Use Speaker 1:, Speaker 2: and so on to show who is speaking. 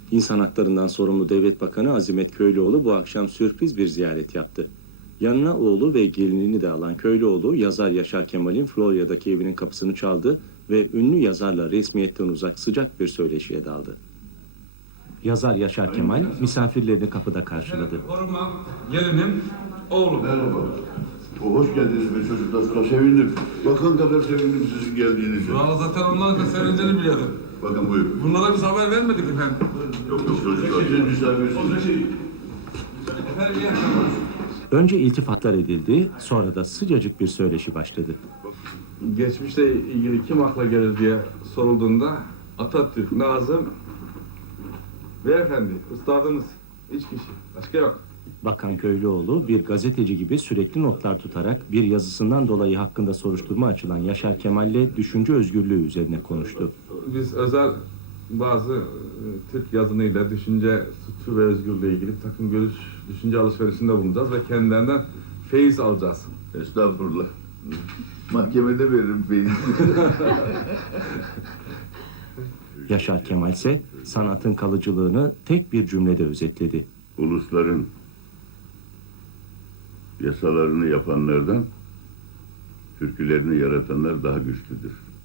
Speaker 1: İnsan haklarından sorumlu Devlet Bakanı Azimet Köylüoğlu bu akşam sürpriz bir ziyaret yaptı. Yanına oğlu ve gelinini de alan Köylüoğlu, yazar Yaşar Kemal'in Florya'daki evinin kapısını çaldı ve ünlü yazarla resmiyetten uzak sıcak bir söyleşiye daldı. Yazar Yaşar Kemal misafirlerini kapıda karşıladı.
Speaker 2: Korumam, gelinim, oğlum.
Speaker 3: Merhaba. Hoş geldiniz be çocuklar. Çok sevindim. Bakan kadar sevindim sizin geldiğinize.
Speaker 2: Valla zaten onların da sevindiğini biliyordum.
Speaker 3: Bakın buyurun.
Speaker 2: Bunlara biz haber vermedik efendim.
Speaker 3: Yok çocuklar. Siz misafirsiniz.
Speaker 2: Efendim iyi akşamlar.
Speaker 1: Önce iltifatlar edildi, sonra da sıcacık bir söyleşi başladı.
Speaker 2: Geçmişle ilgili kim akla gelir diye sorulduğunda Atatürk, Nazım, beyefendi, üstadımız, üç kişi, başka yok.
Speaker 1: Bakan Köylüoğlu bir gazeteci gibi sürekli notlar tutarak bir yazısından dolayı hakkında soruşturma açılan Yaşar Kemal'le düşünce özgürlüğü üzerine konuştu.
Speaker 2: Biz özel bazı Türk yazınıyla düşünce suçu ve özgürlüğü ilgili bir takım görüş, düşünce alışverişinde bulunacağız ve kendilerinden feyiz alacağız.
Speaker 3: Estağfurullah. Mahkemede veririm beyin.
Speaker 1: Yaşar Kemal ise sanatın kalıcılığını tek bir cümlede özetledi.
Speaker 3: Ulusların yasalarını yapanlardan türkülerini yaratanlar daha güçlüdür.